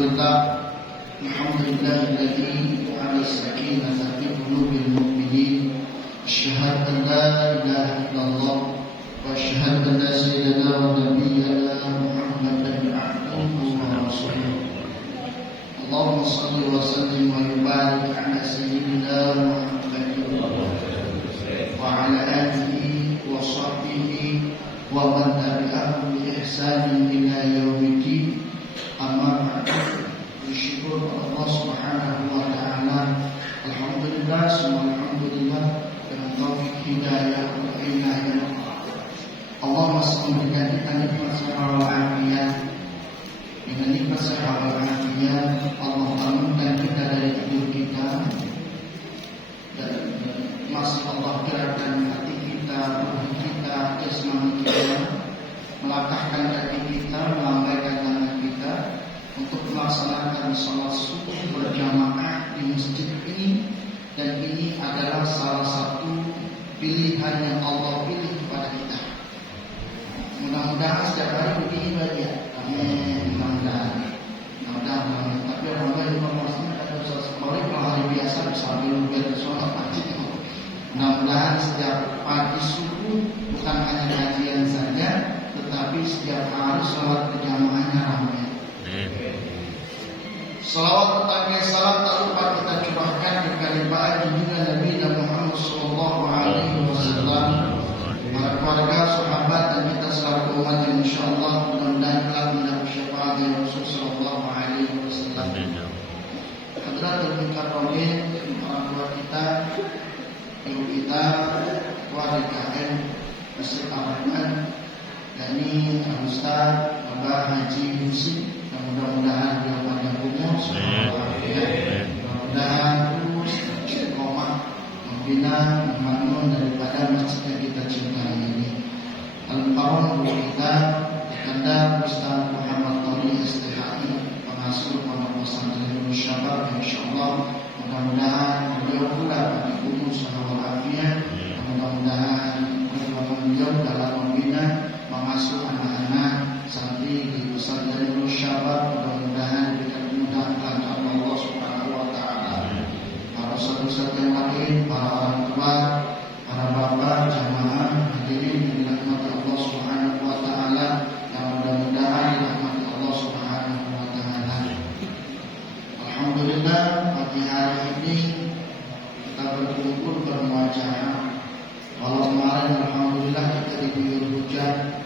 Alhamdulillah, alhamdulillahilladzi ja'ala as-sakinata fi qulubil mu'minin. Asyhadu an la ilaha illallah wa asyhadu anna sayyidana wa nabiyyana Muhammadan abduhu wa rasuluh. Allahumma shalli wa sallim wa barik ala sayyidina Muhammadin wa ala alihi wa sahbihi wa man tabi'ahum bi ihsanin ila yaumiddin. Amma ba'du. Bersyukur Allah Subhanahu wa taala. Alhamdulillah, semua alhamdulillah dengan taufik hidayah dan inayah Allah masih memberikan kita nikmat sehat wal afiat. Dengan nikmat sehat wal afiat, Allah bangunkan kita dari tidur kita dan masih Allah gerakkan hati kita, ruh kita, jasmani kita, melangkahkan kaki kita, melambaikan tangan kita untuk melaksanakan sholat subuh berjamaah di masjid ini. Dan ini adalah salah satu pilihan yang Allah pilih kepada kita. Mudah-mudahan setiap hari begini baik ya. Amin. Mudah-mudahan. Tapi alhamdulillah informasinya ada Ustaz Malik kalau hari biasa bisa dulu biar sholat masjid. Mudah-mudahan setiap pagi subuh bukan hanya kajian saja, tetapi setiap hari sholat berjamaahnya ramai. Salawat bertanya salam tak lupa kita curahkan kepada junjungan Nabi Muhammad sallallahu alaihi wasallam, para keluarga, sahabat dan kita selaku umat yang insyaallah mudah-mudahan kelak mendapat syafaat dari Rasul sallallahu alaihi wasallam. Hadratul mukarramin, orang tua kita, ibu kita, keluarga KM Masjid Ar-Rahman, yakni Ustaz Bapak Haji Husin. Mudah-mudahan beliau panjang umur, mudah-mudahan terus istiqomah membina, membangun daripada masjid yang kita cintai ini. Al-Mukarram kita Kanda Ustaz Muhammad Tari STHI, pengasuh Pondok Pesantren Nursyabab, insyaallah mudah-mudahan beliau pula panjang umur sahabat afiat. Mudah-mudahan beliau dalam membina, mengasuh anak-anak santri di pesantren Nursyabab, mudah-mudahan diberikan kemudahan oleh Allah Subhanahu wa taala. Para ustaz-ustaz yang lain, para orang tua, para bapak, jamaah hadirin yang dirahmati Allah Subhanahu wa taala, yang mudah-mudahan dirahmati Allah Subhanahu wa taala. Alhamdulillah, pagi hari ini kita berkumpul bermuajah. Walau kemarin alhamdulillah kita diguyur hujan,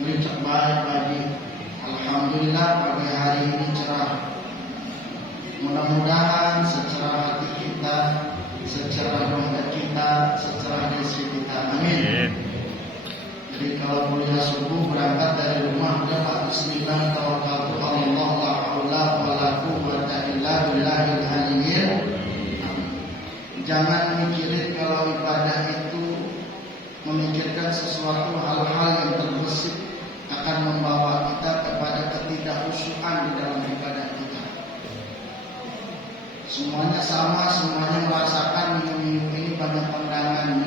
merincak baik pagi. Alhamdulillah pagi hari ini cerah. Mudah-mudahan secerah hati kita, secerah dompet kita, secerah rezeki kita. Amin. Jadi kalau kuliah subuh berangkat dari rumah udah Pak bismillah tawakkaltu Allah la haula wala quwwata illa billahil aliyyil. Jangan mikirin kalau ibadah itu memikirkan sesuatu hal-hal yang terbesit akan membawa kita kepada ketidakhusyukan di dalam ibadah kita. Semuanya sama, semuanya merasakan minggu ini banyak pandangan,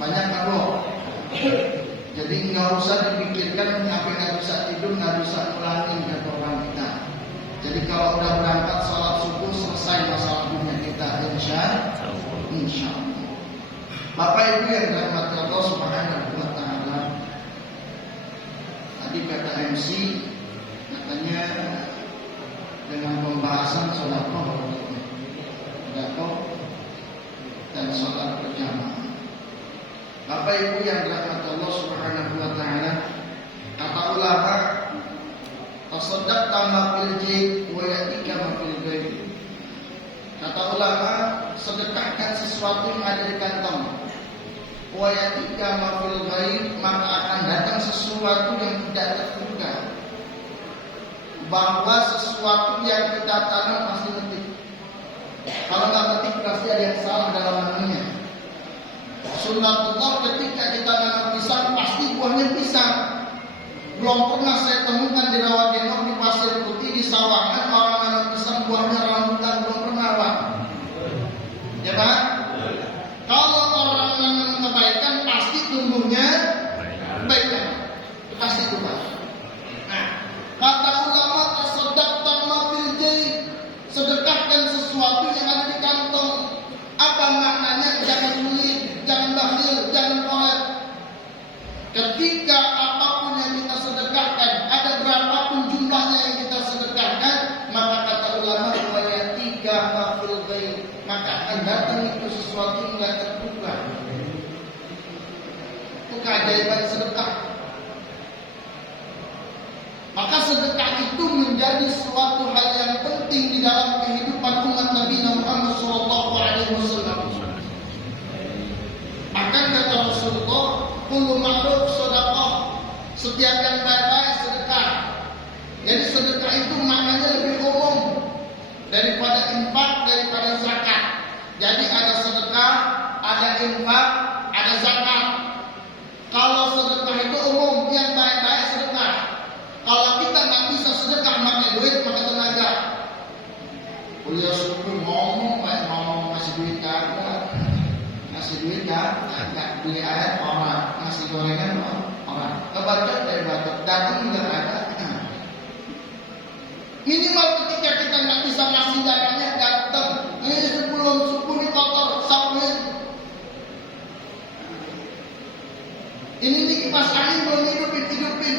banyak kan Jadi nggak usah dipikirkan sampai nggak bisa tidur, nggak bisa ulangin kata orang kita. Jadi kalau udah berangkat sholat subuh selesai masalah dunia kita, insya Allah. Bapak Ibu yang dirahmati Allah Subhanahu wa taala. Tadi kata MC katanya dengan pembahasan sedekah dan salat berjamaah. Bapak Ibu yang dirahmati Allah Subhanahu wa taala, kata ulama, tasaddaq ma fil jayb wa yatika ma fil ghaib. Kata ulama, sedekahkan sesuatu yang ada di kantong. Wa yatika ma fil ghaib, maka akan datang sesuatu yang tidak terduga. Bahwa sesuatu yang kita tanam pasti petik. Kalau nggak petik pasti ada yang salah dalam nanamnya. Sunnatullah ketika kita nanam pisang pasti buahnya pisang. Belum pernah saya temukan di Rawagenok, di Pasir Putih, di Sawangan orang nanam pisang buahnya rambutan, belum pernah Pak. Ya Pak? Kalau orang nanam kebaikan pasti tumbuhnya kebaikan. Pasti itu Pak. Nah, kata ulama tasaddaqta datang itu sesuatu yang tidak terduga. Itu keajaiban sedekah. Maka sedekah itu menjadi suatu hal yang penting di dalam kehidupan umat Nabi Muhammad SAW. Bahkan kata Rasulullah, kullu ma'ruf sedekah, setiap yang baik-baik sedekah. Jadi sedekah itu maknanya lebih umum daripada infak, daripada zakat. Jadi ada sedekah, ada infak, ada zakat. Kalau sedekah itu umum, yang baik-baik sedekah. Kalau kita nggak bisa sedekah pakai duit, pakai tenaga. Kuliah subuh ngomong ngasih duit kagak, ngasih duit nggak beli air orang, ngasih gorengan orang, kebacot dari bacot, datang juga ada. Minimal ketika kita nggak bisa ngasih dananya, datang. Ini sebelum subuh ini kotor, sapuin. Ini di kipas angin belum hidupin,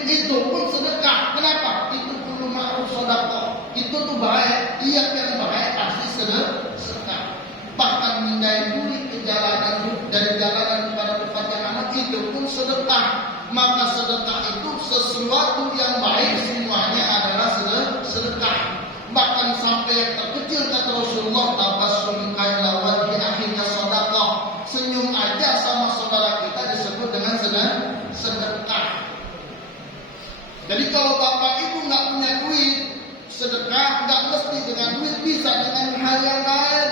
itu pun sedekah. Kenapa? Itu perlu ma'ruf sedekah. Itu tuh baik, yang baik pasti sedekah. Bahkan mindai duit ke jalanan, dari jalanan kepada tempat yang aman, itu pun sedekah. Maka sedekah itu sesuatu yang baik, semuanya adalah sedekah. Bahkan sampai yang terkecil kata Rasulullah, tabassum kaila wajhi akhika sedekah. Senyum aja sama saudara kita disebut dengan sedekah. Jadi kalau bapak ibu nggak punya duit, sedekah nggak mesti dengan duit, bisa dengan hal yang lain.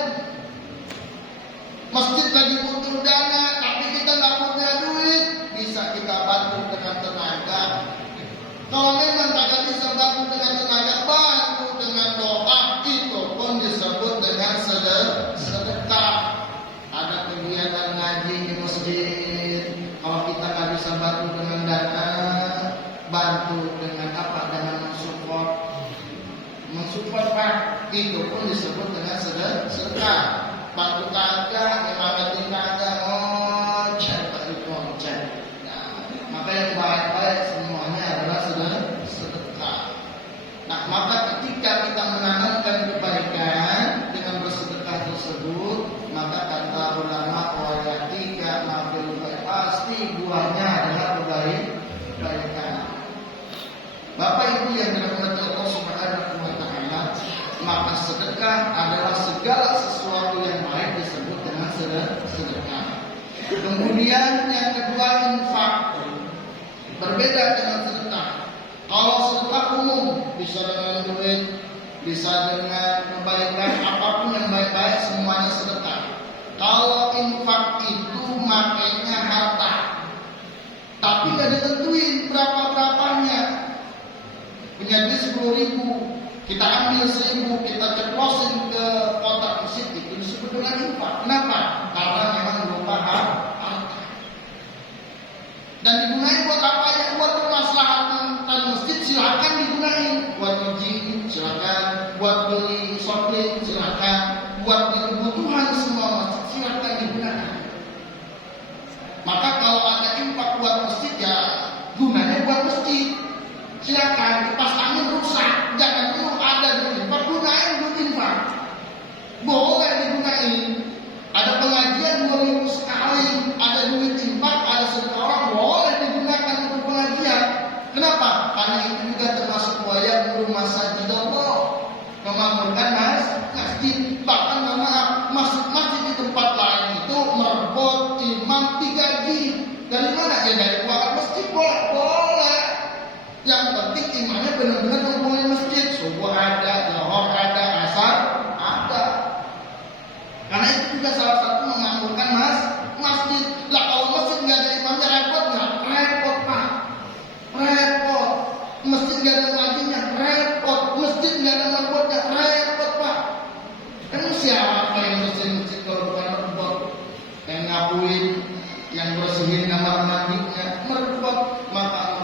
Masjid lagi butuh dana, tapi kita nggak punya duit, bisa kita bantu dengan tenaga. Kalau memang tidak bisa bantu dengan tenaga, bantu dengan doa, itu pun disebut dengan sedekah. Ada kegiatan ngaji di masjid, kalau kita nggak bisa bantu dengan dana, bantu dengan apa? Dengan mensupport Pak, itu pun disebut dengan sedekah. Bantu kagak, nyemangatin kagak, cari konsen. Nah, maka yang baik-baik semuanya adalah sedekah. Nah, maka ketika kita menanamkan kebaikan dengan bersedekah tersebut, maka kata ulama wayatika mafil baik, pasti buahnya adalah kebaikan. Bapak Ibu yang dirahmati Allah Subhanahu wa taala, maka sedekah adalah segala sesuatu yang baik disebut dengan sedekah. Kemudian yang kedua, infak. Berbeda dengan sedekah. Kalau sedekah umum, bisa dengan duit, bisa dengan kebaikan, apapun yang baik-baik semuanya sedekah. Kalau infak itu makanya harta, tapi nggak ditentuin berapa-berapanya. Punya duit 10.000, kita ambil 1.000, kita ceplosin ke kotak masjid, itu disebut dengan infak. Kenapa? Karena memang berupa harta. Dan digunakan buat apa ya? Buat kemaslahatan masjid, silakan digunakan. Buat uji, silakan. Buat beli shopping, silakan. Buat beli kebutuhan semua masjid, silakan digunakan. Maka kalau ada infak buat masjid, ya gunanya buat masjid. Silakan, kipas angin rusak, jangan dulu ada duit infak, gunain duit infak. Boleh digunain. Ada pengajian 2 minggu sekali, ada duit infak, ada sedekah orang, boleh digunakan untuk pengajian. Kenapa? Karena itu juga termasuk wayang rumah masjid Allah, memakmurkan masjid. Bahkan karena masjid di tempat lain itu merebut imam 3 gaji. Dari mana? Ya dari keuangan masjid. Boleh. Yang penting imamnya benar-benar mempunyai masjid. Subuh ada, zuhur ada, asar ada. Karena itu juga salah satu memakmurkan masjid. Lah kalau masjid nggak ada imamnya, repot nggak? Repot Pak, repot. Masjid nggak ada pengajiannya, repot. Masjid nggak ada merbotnya, repot Pak. Kan siapa yang masjid kalau bukan merbot? Yang ngabuin, yang bersihin kamar mandinya, merbot. Maka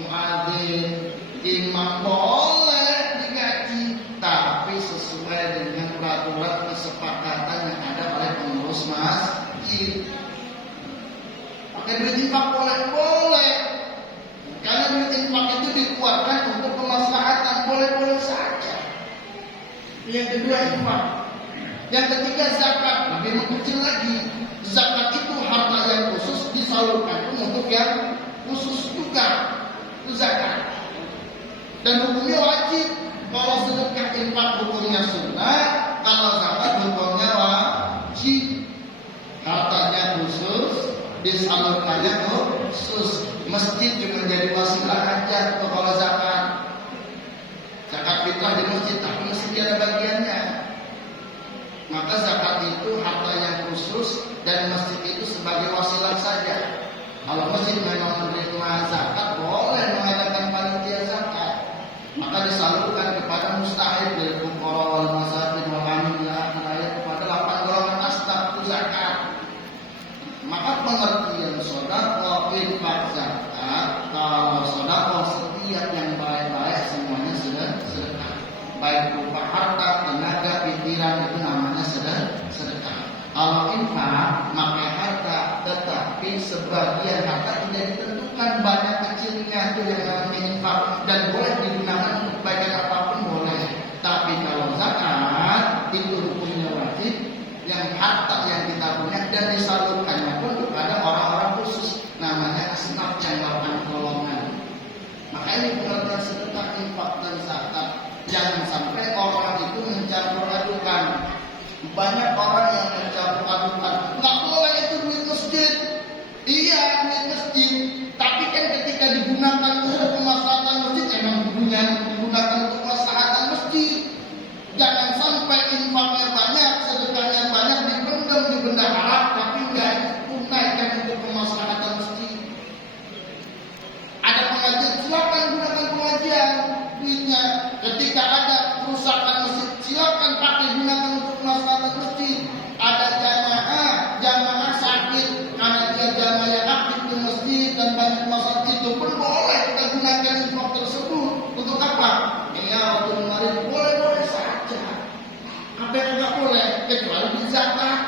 muadzin, imam boleh digaji, tapi sesuai dengan peraturan kesepakatan yang ada oleh pengurus masjid. Pakai duit infak boleh, karena duit infak itu dikeluarkan untuk kemaslahatan, boleh saja. Yang kedua infak. Yang ketiga zakat, lebih mengkecil lagi. Zakat itu harta yang khusus disalurkan untuk yang khusus juga. Itu zakat. Dan hukumnya wajib. Kalau sedekah infak hukumnya sunnah, kalau zakat hukumnya wajib. Hartanya khusus, disalurkannya khusus. Masjid cuma jadi wasilah aja kalau zakat. Zakat fitrah di masjid, tapi masjid ada bagiannya. Maka zakat itu harta yang khusus dan masjid itu sebagai wasilah saja. Kalau masjid memang menerima zakat, boleh mengadakan panitia zakat. Maka disalurkan kepada mustahil dari fuqara wal masakin wal amilin kepada 8 golongan asnaf itu zakat. Maka pengertian sedekah, infak, zakat, kalau sedekah setiap yang baik-baik semuanya sedekah. Baik berupa harta, tenaga, pikiran itu namanya sedekah. Kalau infak, maka harta, tetapi sebagian harta tidak ditentukan banyak kecilnya itu yang namanya infak dan boleh digunakan untuk kebaikan apapun boleh. Tapi kalau zakat itu hukumnya wajib, yang harta yang kita punya dan disalurkannya pun kepada orang-orang khusus, namanya asnaf yang 8 golongan. Maka ini pengertian sedekah, infak dan zakat. Jangan sampai orang itu mencampur adukan. Banyak orang yang mencampur adukan. Nggak boleh itu duit masjid. Iya, duit masjid. Tapi kan ketika digunakan untuk kemaslahatan masjid, emang digunakan untuk kemaslahatan masjid. Jangan sampai infaknya banyak, sedekahnya banyak, dipendam di bendahara, tapi nggak ditunaikan untuk kemaslahatan masjid. Ada pengajian, silakan gunakan pengajian duitnya. Ketika ada kerusakan masjid, silakan pakai gunakan untuk kemaslahatan masjid. Ada jamaah sakit, karena dia jamaah yang aktif di masjid dan banyak masalah itu pun boleh kita gunakan infak tersebut. Untuk apa? Ya, untuk kemarin boleh saja. Apa yang nggak boleh kecuali di zakat.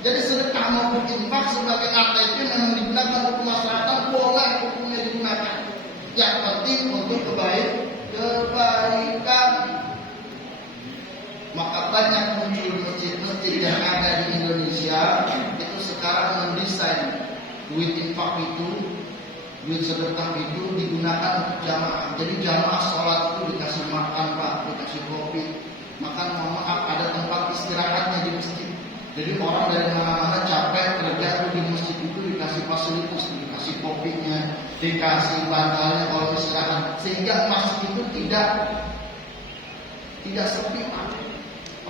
Jadi sedekah maupun infak sebagai harta itu memang digunakan untuk kemaslahatan, boleh hukumnya digunakan. Yang penting untuk kebaikan. Maka banyak muncul masjid-masjid yang ada di Indonesia itu sekarang mendesain duit infak itu, duit sedekah itu digunakan untuk jamaah. Jadi jamaah sholat itu dikasih makan Pak, dikasih kopi. Makan mohon maaf ada tempat istirahatnya di masjid. Jadi orang dari mana-mana capek kerja itu di masjid itu dikasih fasilitas, dikasih kopinya, dikasih bantalnya kalau istirahat, sehingga masjid itu tidak sepi,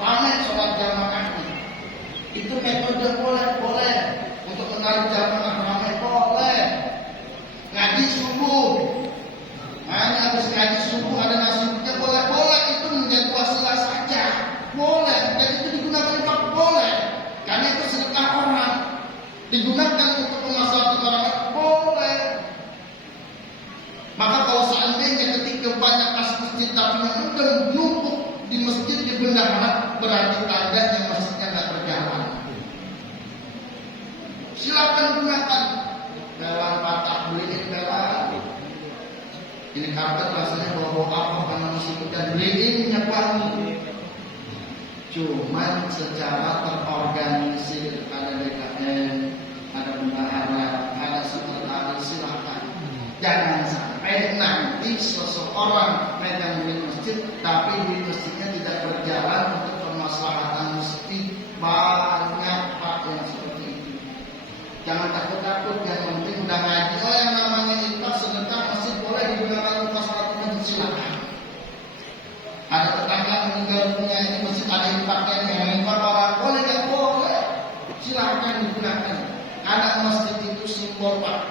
ramai sholat jamaahnya. Itu metode boleh untuk menarik jamaah ramai boleh. Ngaji subuh, hanya habis ngaji subuh ada nasibnya boleh itu menjadi wasilah saja boleh, dan itu digunakan infak boleh. Karena itu sedekah orang digunakan untuk kemaslahatan orang boleh. Maka kalau seandainya ketika banyak masjid tapi yang numpuk di masjid di bendahara, berarti tandanya masjidnya nggak berjalan. Silakan gunakan pelan patah, beliin pelan. Ini karpet rasanya bawa apa karena masih hujan, beliin minyak wangi. Cuman secara terorganisir, ada DKM, ada bendahara, ada sekretaris, silakan. Jangan sampai nanti seseorang megang duit masjid, tapi duit masjidnya tidak berjalan untuk kemaslahatan masjid. Banyak Pak yang seperti itu. Jangan takut-takut, yang penting udah ngaji. Oh, yang namanya infak sedekah masjid boleh digunakan untuk kemaslahatan masjid, silakan. Ada tetangga meninggal dunia, ini masjid ada infaknya, yang infak orang boleh nggak boleh, silakan digunakan. Anak masjid itu simbol Pak.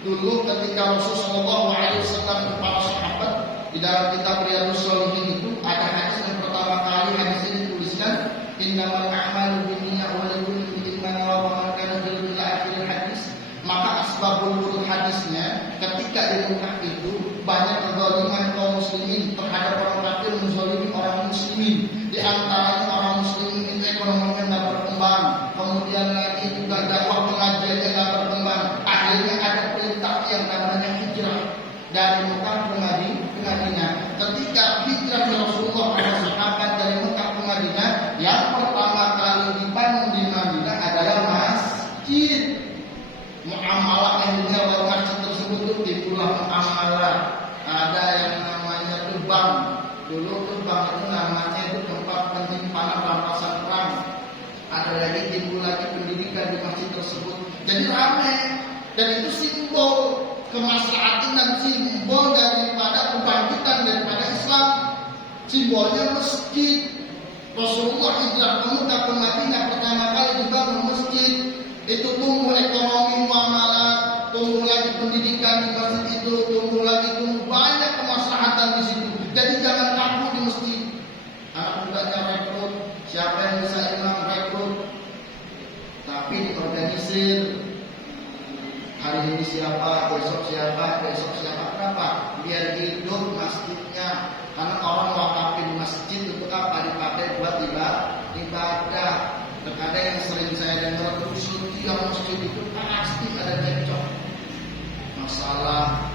Dulu ketika Rasulullah SAW para sahabat di dalam kitab Riyadhus Shalihin itu ada hadis yang pertama kali hadis ini dituliskan, innamal a'malu binniyat wa likulli imrin ma nawa wa man kana ila akhir hadis. Maka asbabul wurud hadisnya ketika di Mekah itu banyak kezaliman kaum muslimin terhadap orang kafir, menzalimi orang muslimin. Di antaranya orang muslimin itu ekonominya tidak berkembang, kemudian lagi juga dakwah pengajiannya tidak berkembang. Akhirnya ada perintah yang namanya hijrah dari Mekah ke Madinah. Ketika hijrah Rasulullah para sahabat dari Mekah ke Madinah, Dulu tuh bank itu namanya itu tempat penyimpanan rampasan perang. Ada lagi timbul lagi pendidikan di masjid tersebut. Jadi ramai. Dan itu simbol kemaslahatan dan simbol daripada kebangkitan daripada Islam. Simbolnya masjid. Rasulullah hijrah ke Mekah ke Madinah pertama kali dibangun masjid. Itu tumbuh ekonomi muamalah, tumbuh lagi pendidikan di masjid itu, tumbuh banyak kemaslahatan di situ. Jadi jangan takut di masjid. Anak mudanya rekrut, siapa yang bisa imam rekrut. Tapi diorganisir. Hari ini siapa, besok siapa. Kenapa? Biar hidup masjidnya. Karena orang wakafin masjid untuk apa? Dipakai buat ibadah. Terkadang yang sering saya dengar tuh yang masjid itu pasti ada cekcok. Masalah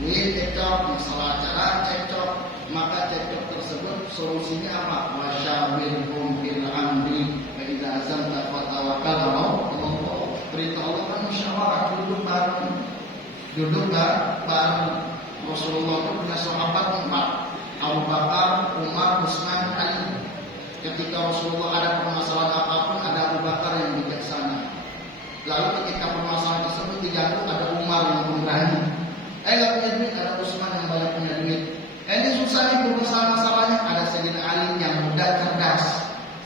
duit cekcok, masalah acara cekcok. Maka cekcok tersebut solusinya apa? Wasyawirhum fil amri fa idza azamta fatawakkal 'ala Allah. Perintah Allah kan musyawarah, duduk bareng. Rasulullah itu punya sahabat 4, Abu Bakar, Umar, Utsman, Ali. Ketika Rasulullah ada permasalahan apapun, ada Abu Bakar yang bijaksana. Lalu ketika permasalahan tersebut diganggu, ada Umar yang pemberani. Nggak punya duit, ada Utsman yang banyak punya duit. Ini susah nih masalahnya, ada Sayyidina Ali yang muda cerdas,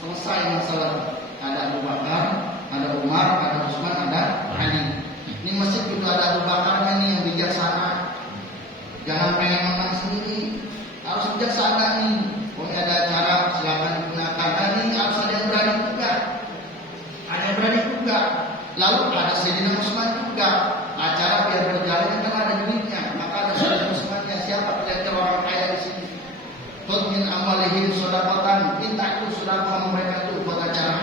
selesai masalah. Ada Abu Bakar, ada Umar, ada Utsman, ada Ali. Ini masjid juga ada Abu Bakar nih yang bijaksana. Jangan pengen makan sendiri, harus bijaksana nih. Oh ada acara, silakan digunakan. Ini harus ada yang berani juga. Lalu ada Sayyidina Utsman juga. Acara biar berjalan kan ada duitnya. Maka ada Sayyidina Utsmannya. Siapa kira-kira orang kaya di sini? Khudh min amwalihim shadaqatan, minta itu sedekah mereka itu buat acara.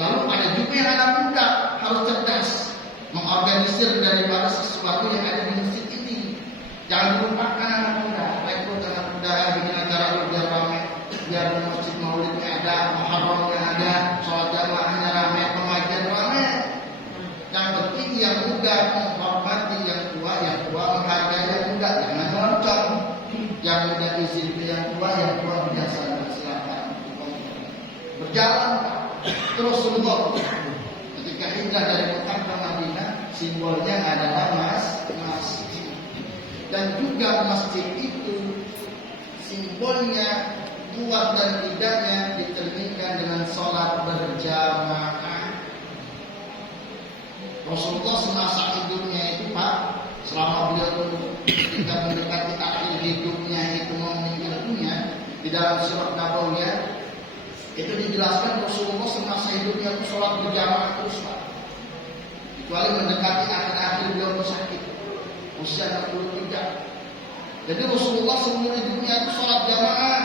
Lalu ada juga yang anak muda harus cerdas, mengorganisir daripada sesuatu yang ada di masjid ini. Jangan lupakan anak muda, rekrut anak muda, bikin acara biar ramai, biar masjid maulidnya ada, muharramnya ada, sholat jamaahnya ramai, pengajian ramai. Yang penting yang muda menghormati yang tua menghargai yang muda, jangan meloncong. Yang muda izin ke yang tua biasa silakan. Berjalan terus Rasulullah ketika hijrah dari Mekah ke Madinah, simbolnya adalah masjid. Dan juga masjid itu simbolnya kuat dan tidaknya dicerminkan dengan sholat berjamaah. Rasulullah semasa hidupnya itu selama beliau ketika mendekati akhir hidupnya itu mau meninggal dunia, di dalam surat Nabawiyah itu dijelaskan Rasulullah semasa hidupnya itu sholat berjamaah terus kecuali mendekati akhir-akhir beliau sakit usia 63. Jadi Rasulullah seumur hidupnya itu sholat jamaah.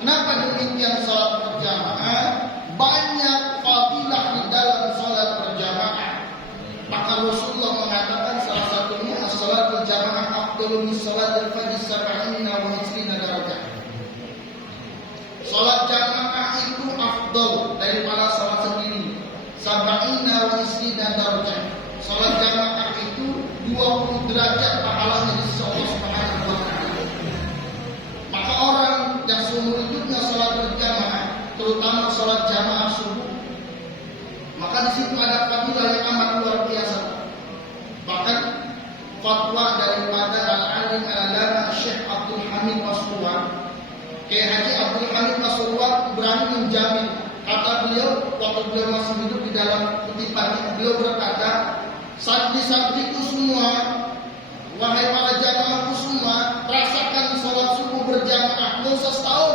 Kenapa demikian sholat berjamaah? Banyak fadilah di dalam sholat berjamaah. Maka Rasulullah mengatakan salah satunya as-sholat berjamaah afdalu min sholatil fardhi 70 wa 20 darajah. Sholat jamaah itu afdal daripada sholat sendiri. 70 wa 20 darajah. Sholat jamaah itu 20 derajat pahalanya di sisi Allah Subhanahu wa taala. Maka orang yang seumur hidupnya sholat berjamaah, terutama sholat jamaah subuh, maka di situ ada fadilah yang amat luar biasa. Bahkan fatwa daripada al-alim al-alama Syekh Abdul Hamid Pasuruan, Kiai Haji Abdul Hamid Pasuruan berani menjamin. Kata beliau, waktu beliau masih hidup di dalam kutipannya, beliau berkata, santri-santriku semua, wahai para jamaahku semua, rasakan sholat subuh berjamaah. Nggak usah setahun,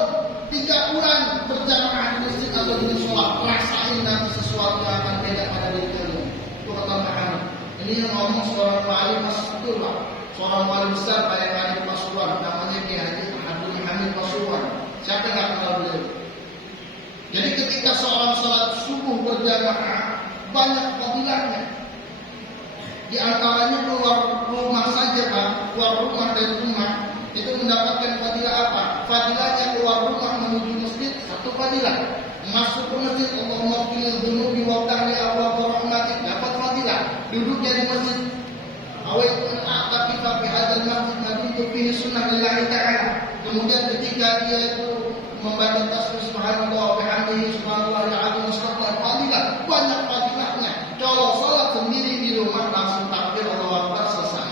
3 bulan berjamaah di masjid atau di sholat. Rasain nanti sesuatu yang akan beda pada diri kalian. Itu kata Muhammad. Ini yang ngomong seorang wali masjid lah, seorang wali besar kayak Haji Pasuruan, namanya Kiai Haji Abdul Hamid Pasuruan. Siapa yang nggak kenal beliau? Jadi ketika seorang sholat subuh berjamaah, banyak fadilahnya. Di antaranya keluar rumah saja Pak, keluar rumah dari rumah itu mendapatkan fadilah apa? Fadilahnya keluar rumah menuju masjid, satu fadilah. Masuk ke masjid, Allahumma qil dzunubi wa tahli abwaab rahmatik, dapat fadilah. Duduknya di masjid, await aqafi fi hadzal masjid madintu fihi sunnah lillahi ta'ala. Kemudian ketika dia itu membaca tasbih subhanallah wa bihamdihi subhanallahil azim astagfirullah, banyak fadilahnya. Kalau salat sendiri di rumah langsung takbir Allahu Akbar selesai.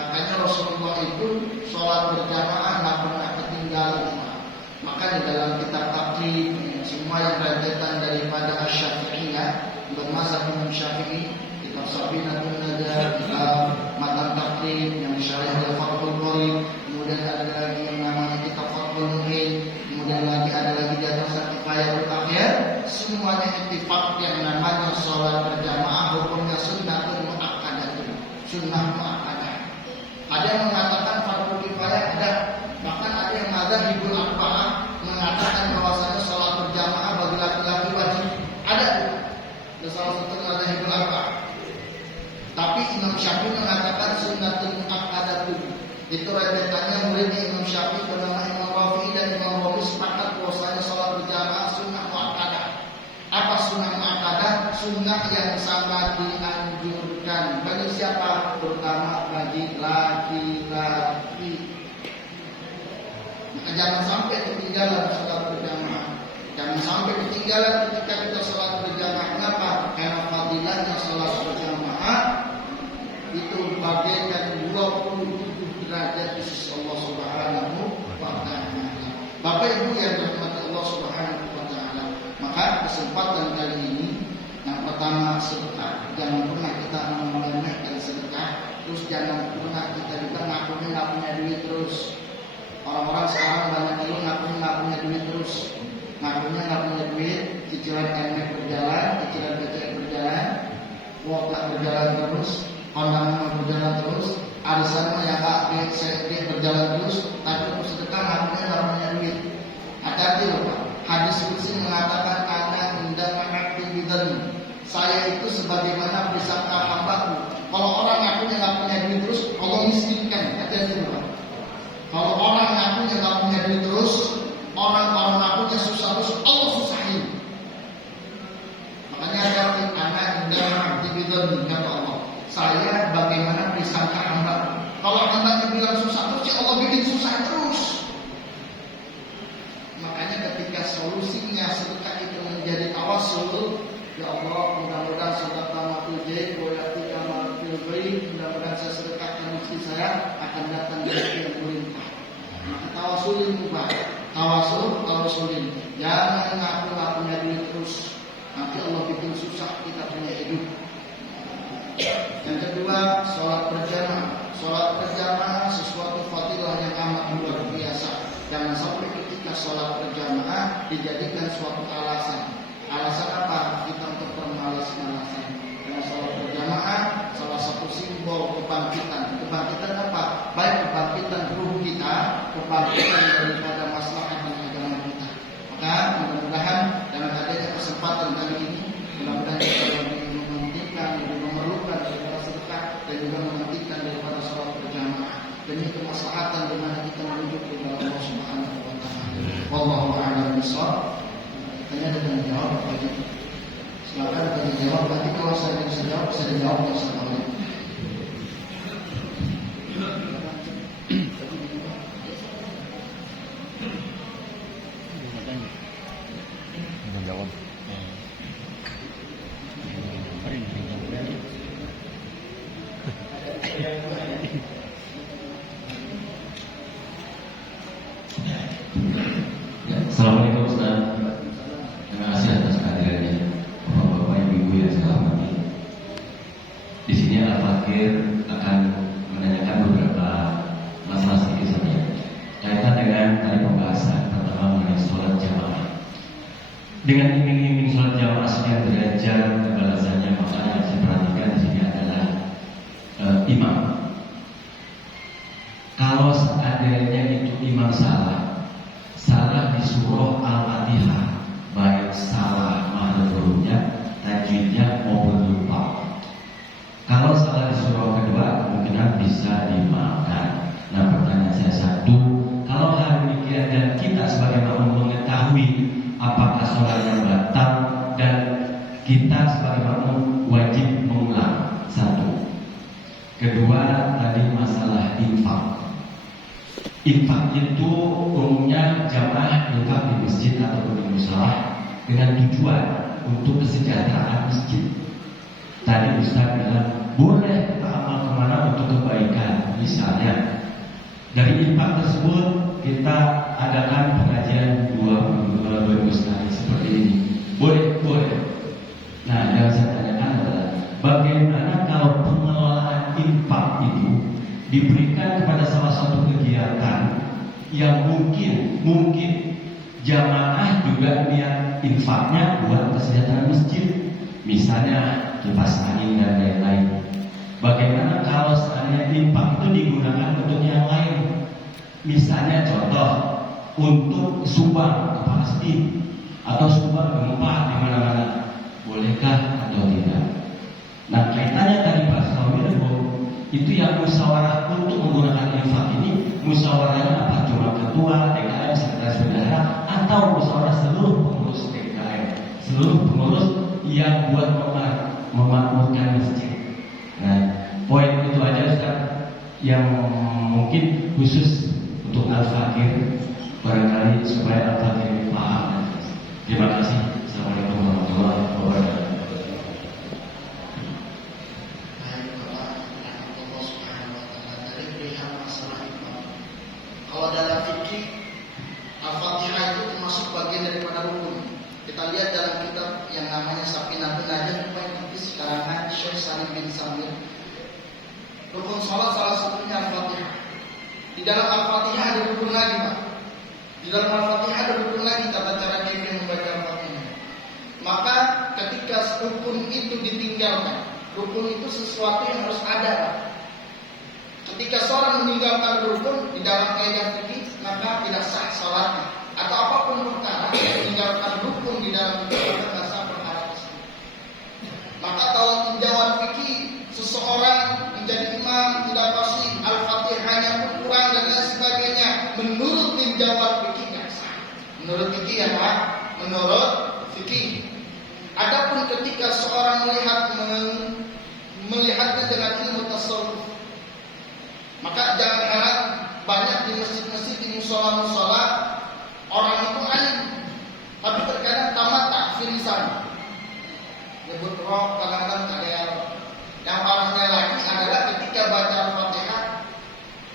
Makanya Rasulullah itu salat berjamaah nggak pernah ketinggalan. Makanya dalam kitab takrib semua yang berkaitan daripada Asy-Syafi'iyah, bermazhab Imam Syafi'i, kitab Sabinatul Nada, kitab Matan Takrib yang disyarah oleh Fathul Qorib, kemudian ada lagi yang namanya kitab Fathul Mu'in, kemudian lagi ada lagi di atas Kifayatul Akhir. Semuanya ittifaq yang namanya salat berjamaah hukumnya sunnatul muakkadah, sunnah muakkadah. Ada yang mengatakan fardu kifayah, ada bahkan ada yang madzhabul arba'ah mengatakan bahwasanya salat berjamaah bagi laki-laki wajib. Ada itu salah satu madzhabul arba'ah. Tapi Imam Syafi'i mengatakan sunnatul muakkadah. Itu rentetannya muridnya Imam Syafi'i bernama Imam Rafi'i dan Imam Rafi sepakat bahwasanya salat berjamaah sunnah muakkadah. Apa sunnah muakkadah? Sunnah yang sangat dianjurkan bagi siapa? Terutama bagi laki-laki. Maka jangan sampai ketinggalan salat berjamaah. Jangan sampai ketinggalan ketika kita salat berjamaah. Kenapa? Karena fadilahnya salat berjamaah itu bagaikan 27 derajat di sisi Allah Subhanahu wa taala. Bapak Ibu yang dirahmati Allah Subhanahu wa taala, maka kesempatan kali ini yang pertama sedekah. Jangan pernah kita meremehkan sedekah. Terus jangan pernah kita juga ngakunya nggak punya duit terus. Orang-orang sekarang banyak dulu ngakunya nggak punya duit terus. Ngakunya nggak punya duit, cicilan NMAX berjalan, cicilan BCA berjalan, Wokla berjalan terus, kondangan berjalan terus, arisan yang A, B, C, D berjalan terus, tapi untuk sedekah ngakunya nggak punya duit. Hati-hati loh Pak. Hadis qudsi mengatakan ana indama abdi bidzalmi. Saya itu sebagaimana bersangka hambaku. Kalau orang ngakunya nggak punya duit terus, Allah miskinkan. Hati-hati loh Pak. Kalau orang ngakunya nggak punya duit terus, orang ngakunya susah terus, Allah susahin. Makanya hati-hati, ana indama abdi bidzalmi kata Allah. Saya bagaimana bersangka hambaku. Kalau hambanya bilang susah terus, ya Allah bikin susah terus. Makanya ketika solusinya sedekah itu menjadi tawassul, ya Allah mudah-mudahan sedekah matul jaib wa yatika matul baik, mudah-mudahan saya sedekahkan rezeki saya akan datang rezeki yang berlimpah. Maka tawassulin ubah, tawassulin. Jangan ngaku punya duit terus, nanti Allah bikin susah kita punya hidup. Yang kedua, sholat berjamaah. Sholat berjamaah sesuatu fadilah yang amat luar biasa. Jangan sampai ketika sholat berjamaah dijadikan suatu alasan. Alasan apa? Kita untuk bermalas-malasan. Karena sholat berjamaah salah satu simbol kebangkitan. Kebangkitan apa? Baik kebangkitan ruh kita, kebangkitan daripada maslahat dan agama kita. Maka mudah-mudahan dalam adanya kesempatan kali ini, mudah-mudahan kita lebih mementingkan, lebih memerlukan daripada sedekah dan juga mementingkan daripada sholat berjamaah. Demi kemaslahatan di mana kita menuju kepada Allah Subhanahu wa taala. Wallahu a'lam bishawab. Tanya dengan jawab apa? Silakan tanya jawab. Nanti kalau saya bisa jawab, saya jawab bersama. Jawab. Assalamualaikum Ustaz. Terima kasih atas kehadirannya Bapak-bapak, Ibu-ibu yang saya hormati. Di sini Al-Fakir akan menanyakan beberapa masalah sedikit saja kaitan dengan tadi pembahasan pertama mengenai sholat jamaah. Dengan iming-iming sholat jamaah sekian derajat balasannya, maka yang saya perhatikan di sini adalah imam. Kalau seandainya itu imam salah di surah Al-Fatihah, baik salah mahfuznya, tajwidnya maupun lupa. Kalau salah di surah kedua, kemungkinan bisa dimaafkan. Nah, pertanyaan saya satu, kalau hal demikian dan kita sebagai makmum mengetahui apakah sholatnya batal dan kita sebagai makmum wajib mengulang. Satu. Kedua, tadi masalah infak. Infak itu umumnya jamaah infak di masjid ataupun di musala dengan tujuan untuk kesejahteraan masjid. Tadi Ustaz bilang boleh amal kemana untuk kebaikan. Misalnya dari infak tersebut kita adakan pengajian dua minggu sekali seperti ini. Boleh. Nah, yang saya tanyakan adalah bagaimana kalau pengelolaan infak itu diberikan kepada salah satu kegiatan yang mungkin jamaah juga niat infaknya buat kesejahteraan masjid, misalnya kipas angin dan lain-lain. Bagaimana kalau seandainya infak itu digunakan untuk yang lain? Misalnya contoh untuk sumbang ke Palestina atau sumbang gempa di mana-mana, bolehkah atau tidak? Nah, kaitannya tadi Pak Sawirbo itu yang musyawarah untuk menggunakan infak ini, musyawarahnya apa? Cuma ketua DKM, sekretaris bendahara, atau musyawarah seluruh pengurus DKM, seluruh pengurus yang buat memakmurkan masjid. Nah, poin itu aja Ustaz yang mungkin khusus untuk Al-Fakir, barangkali supaya Al-Fakir paham. Terima kasih. Assalamualaikum warahmatullahi wabarakatuh. Kalau dalam fikih Al-Fatihah itu termasuk bagian daripada rukun. Kita lihat dalam kitab yang namanya Safinatun Najah yang tipis karangan Syekh Salim bin Samir. Rukun salat salah satunya Al-Fatihah. Di dalam Al-Fatihah ada rukun lagi, Pak. Di dalam Al-Fatihah ada rukun lagi tata cara kita membaca Al-Fatihah. Maka ketika rukun itu ditinggalkan, rukun itu sesuatu yang harus ada, Pak. Ketika seorang meninggalkan rukun di dalam kaidah fikih, maka tidak sah salatnya. Atau apapun perkara yang meninggalkan rukun di dalam fikih, maka tidak sah perkara tersebut. Maka kalau tinjauan fikih seseorang menjadi imam tidak pasti Al-Fatihahnya pun kurang dan lain sebagainya, menurut tinjauan fikih tidak sah. Menurut fikih ya Pak, menurut fikih. Adapun ketika seorang melihatnya dengan ilmu tasawuf, maka jangan heran banyak di masjid-masjid, di musola-musola orang itu alim, tapi terkadang tamat takfir lisan, nyebut roh, kadang-kadang kadang. Yang orangnya lagi adalah ketika baca Al-Fatihah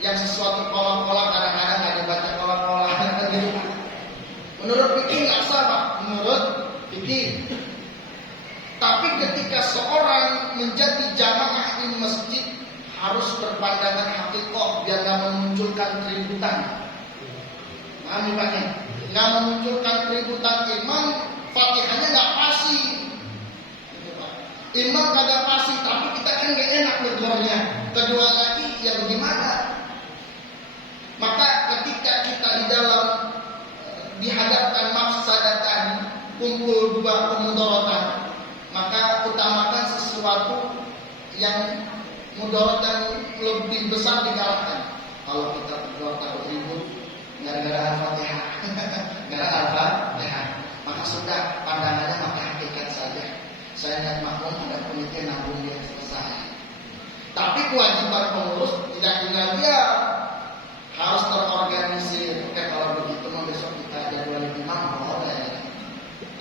yang sesuatu pola-pola kadang-kadang ada baca pola-pola gitu. Menurut fikih nggak sah, Pak. Menurut fikih. Tapi ketika seorang menjadi jamaah di masjid harus berpandangan hakikoh biar nggak memunculkan keributan. Paham Pak? Nggak memunculkan keributan, imam Fatihahnya nggak pasti. Imam kagak pasti, tapi kita kan gak enak berdua-duanya. Kedua lagi, ya bagaimana? Maka ketika kita di dalam dihadapkan mafsadatan, kumpul dua pemudorotan, maka utamakan sesuatu yang mudorotan lebih besar dikalahkan. Kalau kita berdua takut ribut gara-gara Al-Fatihah, gara-gara Al-Fatihah, maka sudah pandangannya maka hakikat saja. Saya ingat makmum ada penitia nabung dia selesai. Tapi kewajiban pengurus tidak tinggal dia, harus terorganisir. Oke, kalau begitu besok kita jadwalin imam boleh.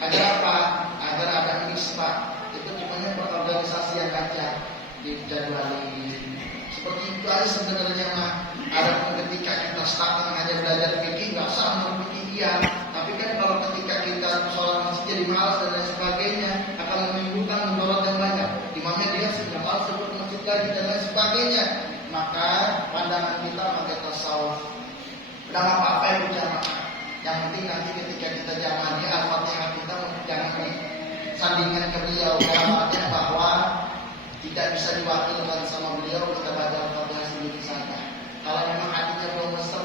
Agar apa? Agar ada misbah. Itu namanya perorganisasian aja dijadwalin. Seperti itu aja sebenarnya mah. Ada ketika kita starting hanya belajar fikih nggak sah menurut fikih iya. Tapi kan kalau ketika kita sholat masjid jadi malas dan lain sebagainya, akan menimbulkan mudarat yang banyak. Imamnya dia sudah malas sebut masjid lagi dan lain sebagainya. Maka pandangan kita pakai tasawuf. Udah nggak apa-apa itu jamaah. Yang penting nanti ketika kita jamaah di Al-Fatihah kita jangan sandingan ke beliau. Artinya bahwa tidak bisa diwakilkan sama beliau, kita baca Al-Fatihah sendiri saja. Kalau memang hatinya belum besar,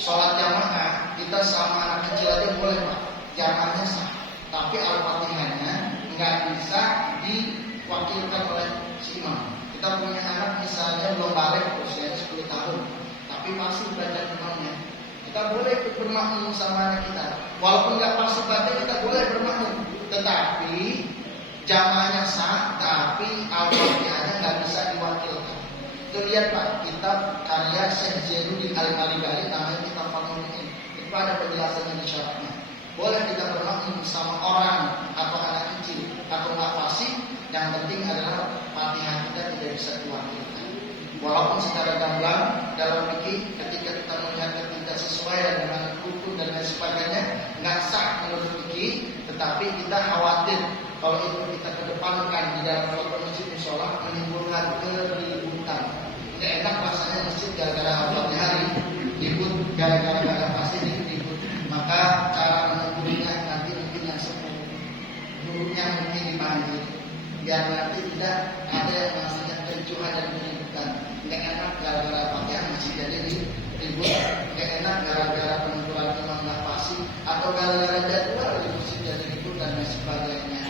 sholat jamaah kita sama anak kecil aja boleh Pak, jamaahnya sah. Tapi Al-Fatihahnya nggak bisa diwakilkan oleh si imam. Kita punya anak misalnya belum balik usianya 10 tahun, tapi masih baca imamnya. Kita boleh ikut bermakmum sama anak kita. Walaupun nggak pasti baca kita boleh bermakmum, tetapi jamaahnya sah, tapi Al-Fatihahnya nggak bisa diwakilkan. Itu lihat Pak, kitab karya Syekh Zainuddin Al-Malibari namanya kitab Fathul. Itu ada penjelasannya di syarahnya. Boleh kita bermakmum sama orang atau anak kecil atau nggak fasih, yang penting adalah Fatihah kita tidak bisa diwakilkan. Walaupun secara gamblang dalam fikih ketika kita melihat tidak sesuai dengan rukun dan lain sebagainya nggak sah menurut fikih, tetapi kita khawatir kalau itu kita kedepankan di dalam suatu masjid musola menimbulkan keributan. Nggak enak rasanya masjid gara-gara Al-Fatihah ribut, gara-gara nggak ada fasih ribut. Maka cara menentunya nanti mungkin yang sepuh gurunya mungkin dipanggil biar nanti tidak ada yang merasakan kericuhan dan keributan. Nggak enak gara-gara Fatihah masih jadi ribut, nggak enak gara-gara penentuan imam nggak fasih atau gara-gara jadwal di masjid jadi ribut dan lain sebagainya.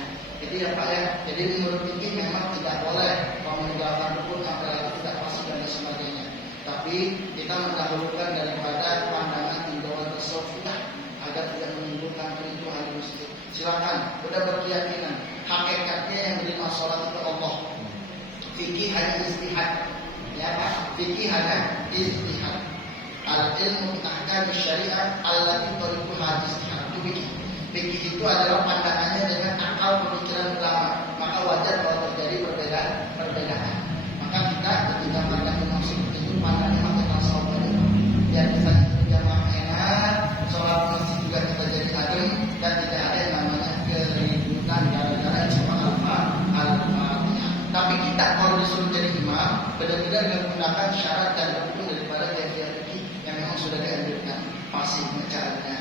Jadi ya Pak ya, jadi menurut fikih memang tidak boleh meninggalkan rukun apalagi tidak fasih dan lain sebagainya. Tapi kita mendahulukan daripada pandangan himbauan tasawufiyah agar tidak menimbulkan kericuhan di masjid. Silakan, sudah berkeyakinan hakikatnya yang beriman sholat itu Allah. Fikih hanya istihad, ya Pak. Fikih hanya istihad. Al ilmu ahkam syariat allati tariquha istihad. Itu fikih. Fikih itu adalah pandangannya dengan akal pemikiran ulama. Maka wajar kalau terjadi perbedaan. Maka kita ketika pandang imam seperti itu pandangnya pakai tasawuf aja. Biar bisa berjamaah enak, sholat masjid juga kita jadi adem dan tidak ada yang namanya keributan gara-gara cuma al-Fatihah. Tapi kita kalau disuruh jadi imam benar-benar menggunakan syarat dan rukun daripada kajian fikih yang memang sudah dianjurkan. Fasih bacaannya,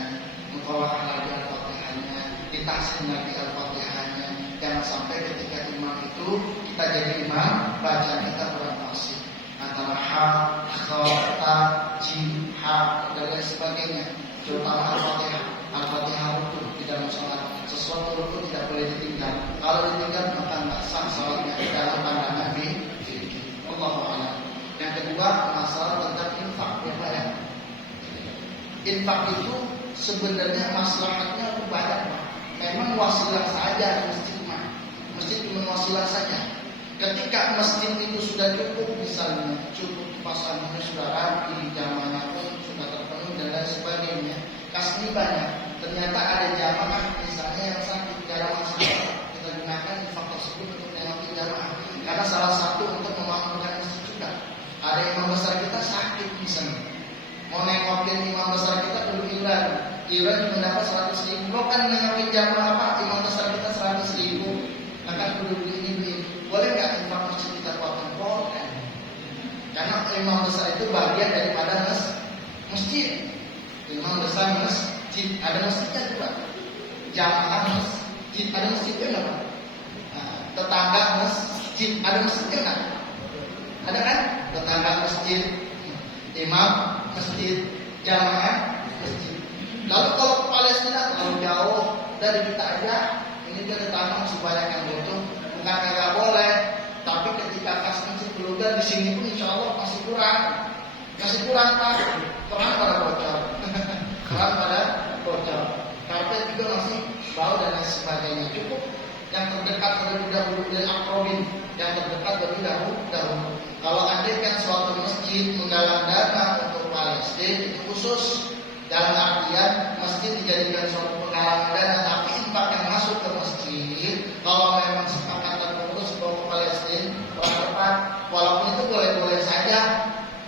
mengkolak lagi Al-Fatihahnya, ditahsin lagi Al-Fatihahnya. Jangan sampai ketika imam itu kita jadi imam bacaan kita kurang fasih. Antara ha, kha, jim, ha dan lain sebagainya. Terutama Al-Fatihah. Al-Fatihah rukun di dalam sholat. Sesuatu rukun tidak boleh ditinggal. Kalau ditinggal maka nggak sah sholatnya dalam pandangan fikih. Allahu a'lam. Yang kedua masalah tentang infak, ya Pak ya. Infak itu sebenarnya masalahnya itu banyak Pak. Memang wasilah saja masjid cuma wasilah saja. Ketika masjid itu sudah cukup, misalnya cukup pasangnya sudah rapi, jamannya pun sudah terpenuhi dan lain sebagainya, kasih banyak. Ternyata ada jamaah misalnya yang sakit jarang masalah, kita gunakan infak tersebut untuk menengok jamaah. Karena salah satu untuk memakmurkan masjid juga. Ada imam besar kita sakit misalnya, mau nengokin imam besar kita perlu iuran mendapat 100.000. Lo kan nengokin jamaah apa? Imam besar kita 100.000, akan perlu ini. Boleh nggak infak masjid kita kuatkan? Boleh. Karena imam besar itu bagian daripada masjid. Imam besar masjid, ada masjidnya juga. Jamaah masjid, ada masjidnya nggak Pak? Nah, tetangga masjid, ada masjidnya nggak? Ada kan? Tetangga masjid, imam masjid, jamaah masjid. Lalu kalau ke Palestina terlalu jauh dari kita aja, ini dia tetangga masih banyak yang butuh. Bukan nggak boleh, tapi ketika kas masjid keluar di sini pun insya Allah masih kurang Pak. Keran pada bocor, karpet juga masih bau dan lain sebagainya. Cukup yang terdekat terlebih dahulu dari akrobin, yang terdekat terlebih dahulu. Kalau andai kan suatu masjid menggalang dana untuk Palestina itu khusus dalam artian masjid dijadikan suatu penggalangan dana, tapi infak yang masuk ke masjid kalau memang sepakatan pengurus bawa ke Palestina orang tepat, walaupun itu boleh-boleh saja,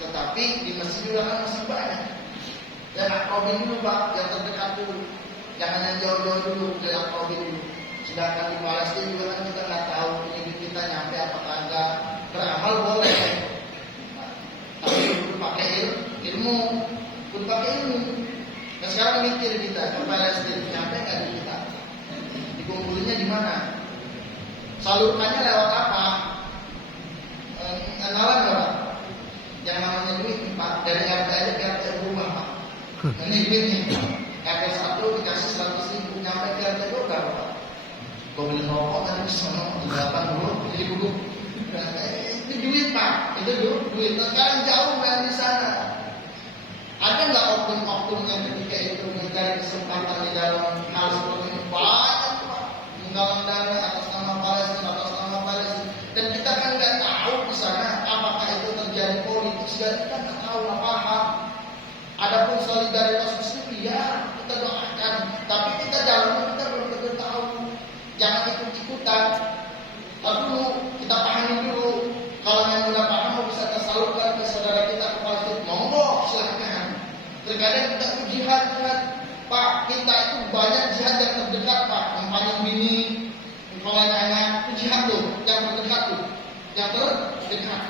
tetapi di masjid juga kan masih banyak. Dan akrobin dulu Pak, yang terdekat dulu, jangan yang jauh-jauh dulu dari akrobin dulu. Sedangkan di Palestina juga kan kita nggak tahu ini kita nyampe apa kagak. Beramal boleh, tapi kudu pakai ilmu. Nah sekarang mikir kita ke Palestina nyampe nggak di kita? Dikumpulinnya di mana? Salurkannya lewat apa? Kenalan nggak Pak? Yang namanya duit Pak, dari RT aja ke RT rumah Pak. Ini duitnya. RT 1 dikasih 100.000, nyampe ke RT 2 berapa Pak? Gue beli rokok kan bisa 80 ribu. Itu duit Pak, itu duit. Nah sekarang jauh main di sana. Ada nggak oknum-oknum yang ketika itu mencari kesempatan di dalam hal seperti ini? Banyak Pak, menggalang dana atas nama Palestina. Dan kita kan nggak tahu di sana apakah itu terjadi nggak tahu, nggak paham. Adapun solidaritas Muslim, ya kita doakan, tapi kita dalamnya kita belum tentu tahu. Jangan ikut-ikutan. Lalu dulu kita pahami dulu. Kalau yang udah paham bisa tersalurkan ke saudara kita ke Palestina, monggo silahkan. Terkadang kita jihad, Pak, kita itu banyak jihad yang terdekat, Pak. Umpamanya bini, umpamanya anak, itu jihad tuh, yang terdekat tuh, yang terdekat.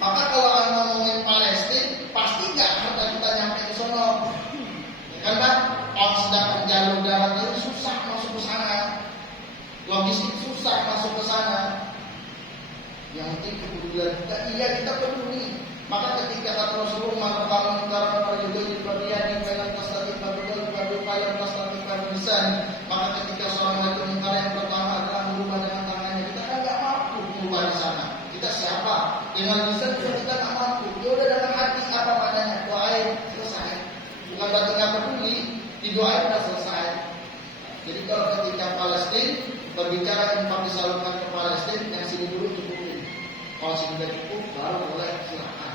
Maka kalau ngomongin Palestina, pasti nggak harta kita nyampe ke sono. Karena orang sedang jalur darat itu susah masuk ke sana, logistik susah masuk ke sana. Yang penting kepedulian kita, iya kita peduli. Maka ketika kata Rasulullah, maka karena perjuangan di dalam tasawuf yang tasawuf maka ketika seorang itu mengkara yang pertama adalah merubah dengan tangannya, kita kan nggak mampu merubah di sana. Kita siapa? Dengan lisan kita nggak mampu. Ya udah dengan hati apa padanya, doain selesai. Bukan berarti nggak peduli, didoain udah selesai. Jadi kalau ketika Palestina berbicara infak disalurkan ke Palestina, yang sini dulu cukupin. Kalau sini udah cukup, baru boleh silakan.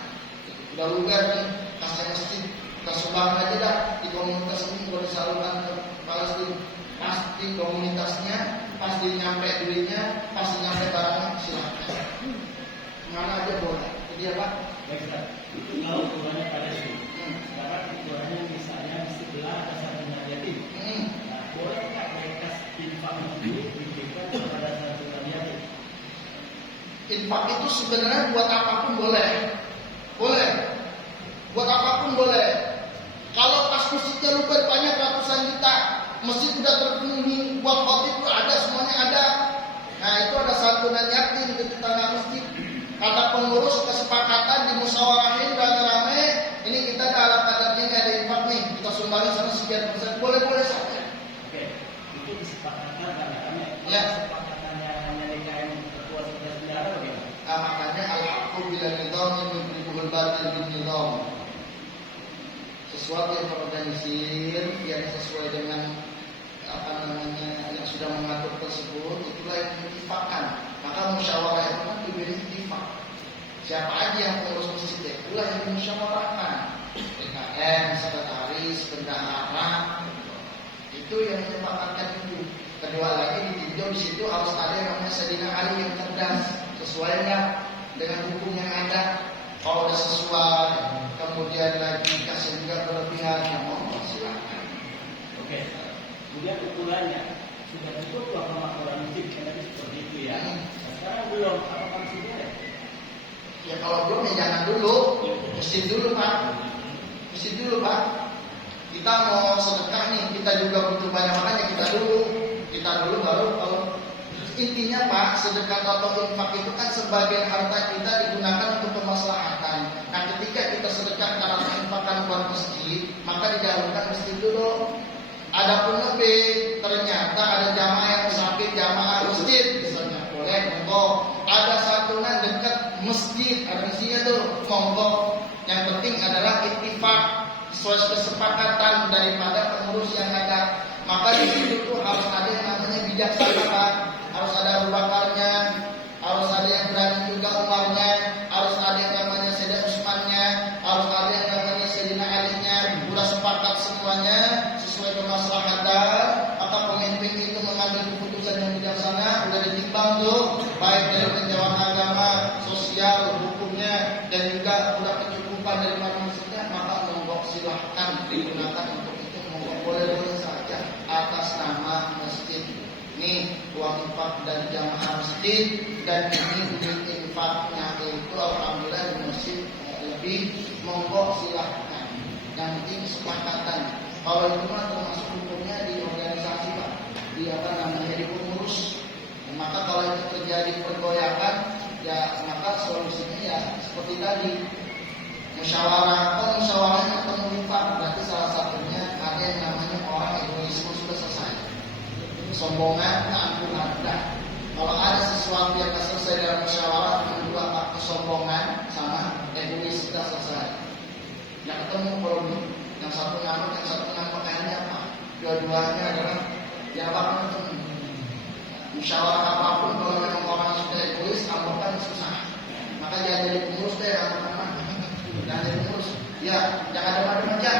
Udah luber nih, kasih masjid, kita sumbang aja dah di komunitas ini kalau disalurkan ke Palestina. Pasti komunitasnya, pasti nyampe duitnya, pasti nyampe barangnya, silakan. Mana aja boleh. Jadi apa? Baik, itu kalau ukurannya Palestina. Sekarang ukurannya misalnya di sebelah ada santunan yatim. Nah, boleh nggak mereka infak itu diberikan kepada santunan yatim? Infak itu sebenarnya buat apapun boleh. Boleh. Buat apapun boleh. Kalau pas masjidnya lupa banyak ratusan juta, masjid udah terpenuhi, buat khotib itu ada, semuanya ada. Nah itu ada santunan yatim di tetangga masjid. Kata pengurus kesepakatan dimusyawarahin rame-rame, ini kita ada alat kadarnya nggak ada infak nih, kita sumbangin sama sekian persen, boleh-boleh saja. Oke, itu disepakatkan rame-rame. Ya. Kesepakatannya hanya DKM ketua sebelas negara bagaimana? Nah, makanya al-haqqu bila nizam yubrikul batil bin nizam. Sesuatu yang terorganisir, yang sesuai dengan yang sudah mengatur tersebut, itulah yang diinfakkan. Maka musyawarah itu kan diberi infak. Siapa aja yang pengurus masjid, itulah yang dimusyawarahkan. PKM, sekretaris, bendahara, itu yang menyepakatkan itu. Kedua lagi ditinjau di situ harus ada yang namanya Sayyidina Ali yang cerdas, sesuai nggak dengan hukum yang ada. Kalau udah sesuai, kemudian lagi kasih juga berlebihan, yang mau silakan. Oke. Kemudian ukurannya sudah cukup sama orang masjid karena seperti itu ya. Sekarang belum, apakah masih boleh? Ya kalau belum ya jangan dulu, mesti dulu Pak. Mesti dulu Pak. Kita mau sedekah nih, kita juga butuh banyak, makanya kita dulu baru kalau intinya Pak, sedekah atau infak itu kan sebagian harta kita digunakan untuk kemaslahatan. Nah ketika kita sedekah karena infakkan buat masjid, maka didahulukan masjid dulu. Adapun lebih, ternyata ada jamaah yang sakit, jamaah masjid misalnya, boleh, monggo. Ada santunan dekat masjid, ada isinya tuh, monggo. Yang penting adalah ittifaq, sesuai kesepakatan daripada pengurus yang ada. Maka di situ tuh harus ada yang namanya bijaksana, harus ada Abu Bakarnya, harus ada yang berani juga Umarnya, harus ada yang namanya Sayyidina Utsmannya, harus ada yang namanya Sayyidina Ali-nya. Udah sepakat semuanya sesuai kemaslahatan, maka pemimpin itu mengambil keputusan yang bijaksana, udah ditimbang tuh, baik dari penjauhan agama, sosial, hukumnya, dan juga udah kecukupan dari manusia, maka monggo silahkan digunakan untuk itu, monggo boleh saja atas nama masjid. Ini uang infak dari jamaah masjid, dan ini duit infaknya itu alhamdulillah di masjid lebih, monggo silahkan. Yang penting kesepakatan. Kalau itu mah termasuk hukumnya di organisasi Pak, di di pengurus. Maka kalau itu terjadi pergoyakan, ya maka solusinya ya seperti tadi, musyawarah. Kalau musyawarahnya ketemu infak, berarti salah satunya ada yang namanya orang egoisme sudah selesai. Sombongan, keangkuhan, dah. Kalau ada sesuatu yang selesai dalam musyawarah, kedua Pak, kesombongan sama egois sudah selesai. Yang ketemu problem, yang satu ngamuk, yang satu ngamuk, akhirnya apa? Dua-duanya adalah yang apa ketemu. Musyawarah apapun kalau memang orang sudah egois, amukan susah. Maka jangan jadi pengurus deh, amukan. Jangan jadi pengurus. Ya, jangan adem-adem aja.